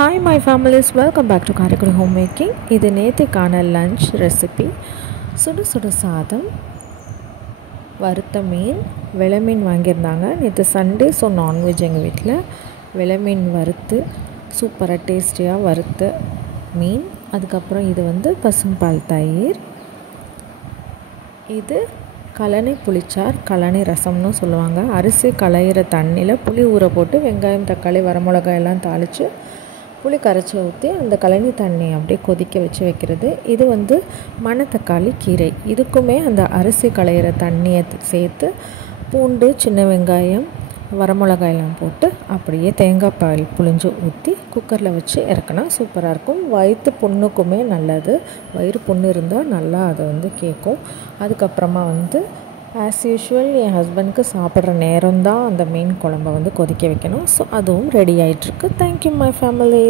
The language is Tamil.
Hi my families, welcome back to Karikuri Homemaking. இது நேத்திக்கான லஞ்ச் ரெசிபி. சுடு சுடு சாதம், வறுத்த மீன், வெளை மீன் வாங்கியிருந்தாங்க. நேற்று சண்டே, ஸோ நான்வெஜ் எங்கள் வீட்டில். வெளை மீன் வறுத்து சூப்பராக டேஸ்டியாக வறுத்த மீன். அதுக்கப்புறம் இது பசும்பால் தயிர். இது கழனி புளிச்சார், கழனி ரசம்னு சொல்லுவாங்க. அரிசி களையிற தண்ணியில் புளி ஊற போட்டு வெங்காயம், தக்காளி, வரமிளகாய் எல்லாம் தாளித்து புளி கரைச்சி ஊற்றி அந்த கழனி தண்ணி அப்படியே கொதிக்க வச்சு வைக்கிறது. இது மணத்தக்காளி கீரை. இதுக்குமே அந்த அரிசி களையிற தண்ணியை சேர்த்து பூண்டு, சின்ன வெங்காயம், வரமிளகாயெல்லாம் போட்டு அப்படியே தேங்காய் பால் புளிஞ்சு ஊற்றி குக்கரில் வச்சு இறக்குனா சூப்பராக இருக்கும். வயிற்று புண்ணுக்குமே நல்லது. வயிறு புண்ணு இருந்தால் நல்லா அதை கேட்கும். அதுக்கப்புறமா ஆஸ் யூஷுவல் என் ஹஸ்பண்டுக்கு சாப்பிட்ற நேரம்தான் அந்த மீன் குழம்பை கொதிக்க வைக்கணும். ஸோ அதுவும் ரெடி ஆகிட்டுருக்கு. Thank you my family.